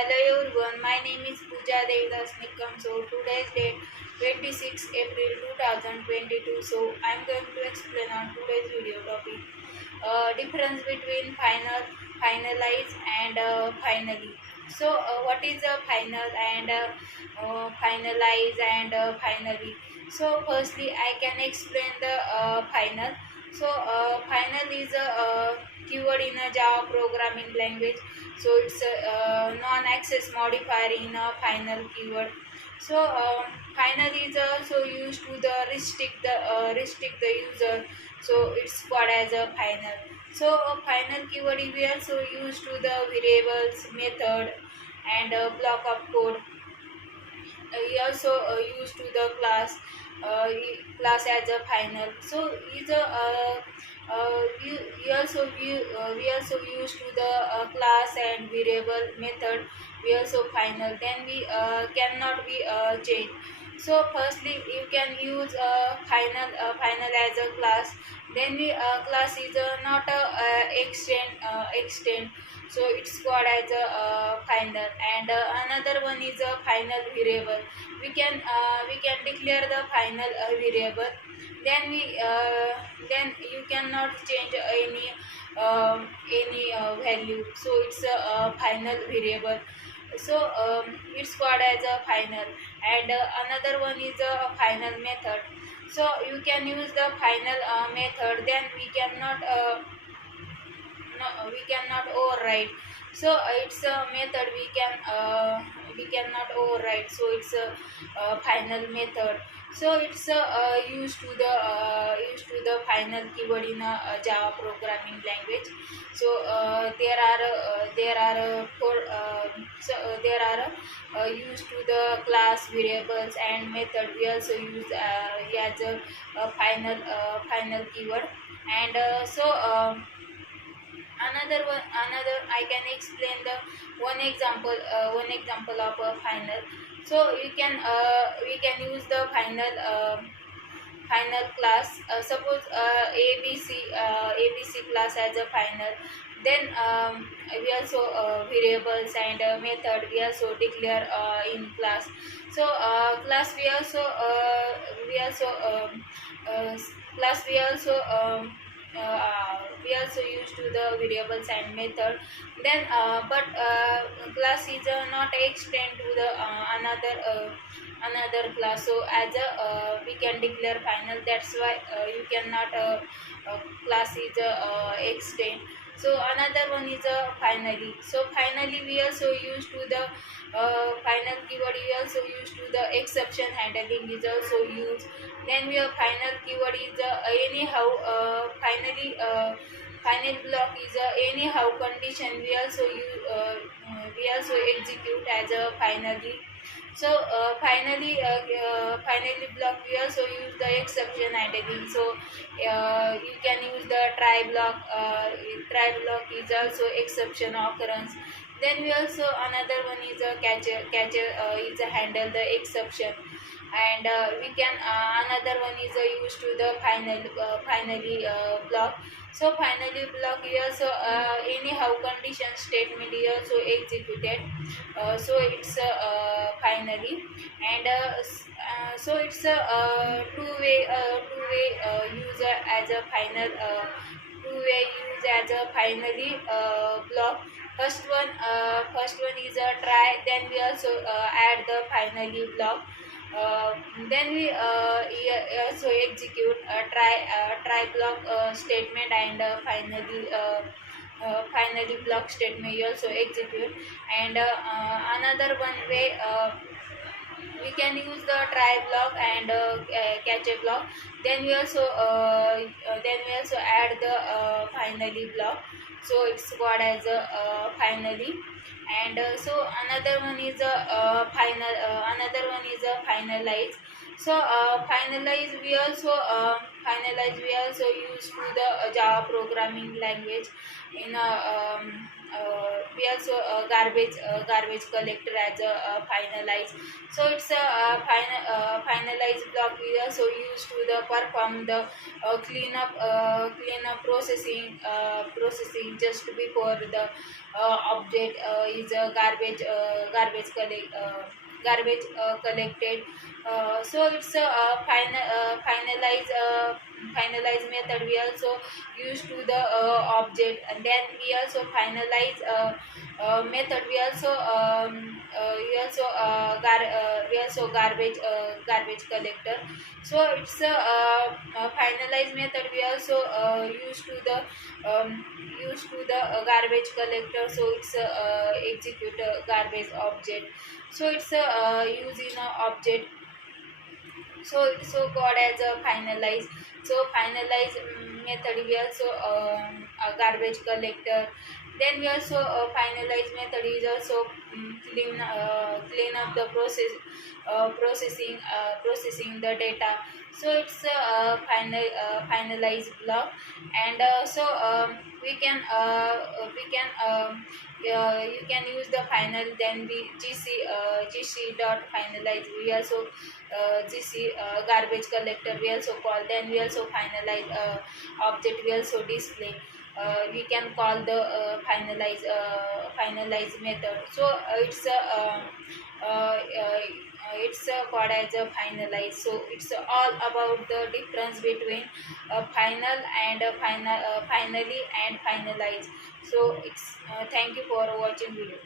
Hello everyone, my name is Pooja Devidas Nikam. So today's date 26 April 2022. So I'm going to explain on today's video topic difference between finalize and finally. So what is a final and finalize and finally? So firstly I can explain the final. So final is a keyword in a Java programming language. So it's a non-access modifier in a final keyword. So final is also used to the restrict the user. So it's called as a final. So a final keyword is also used to the variables method and block of code. We also used to the class as a final. So is a we also use to the class and variable method. We also final, then we cannot be changed. So firstly you can use final as a class. Then we class is not a extend. So it's called as a final. And another one is a final variable. We can declare the final variable. Then we then you cannot change any value. So it's a final variable. So it's called as a final. And another one is a final method. So you can use the final method. Then we cannot override. So it's a method we cannot override. So it's a final method. So it's used to the final keyword in a Java programming language. So there are four there are used to the class variables and method. We also use as a final keyword. And another I can explain the one example of a final. So we can use the final class. Suppose abc class as a final. Then we also variables and method we also declare in class. So class we also uh, class we also use to the variables and method. Then but class is not extend to the another class. So as a we can declare final. That's why you cannot class is extend. So another one is finally. So finally we also use to the final keyword. We also use to the exception handling is also used. Then we have final keyword is anyhow. Final block is anyhow condition. We also execute as a finally. So finally block we also use the exception handling. So you can use the try block. Try block is also exception occurrence. Then we also another one is a catcher is a handle the exception. And we can another one is used to the finally block. So finally block is also anyhow condition statement is also executed. So it's finally. And so it's a two-way user as a two-way use as a finally block. First one is a try. Then we also add the finally block. uh, then we also execute a try block statement. And finally block statement we also execute. And another one way we can use the try block and catch a block. Then we also add the finally block. So it's called as a finally. And so another one is a finalize. So finalize we also use to the Java programming language. In we we also garbage collector as a finalize. So it's a finalize block we also use to the perform the cleanup processing just before the object is a garbage collected. So it's a finalize method we also use to the object, and then method we also garbage collector. So it's a finalize method we also use to the garbage collector. So it's execute a garbage object. So it's using a object. So called as a finalize. So finalize method we also a garbage collector. Then we also finalize method is also clean up the processing the data. So it's a finalize block. And so we can you can use the final, then we gc dot finalize. We also gc garbage collector we also call, then we also finalize object we also display. We can call the finalize method. So it's called as a finalize. So it's all about the difference between final and finally and finalize. So it's thank you for watching video.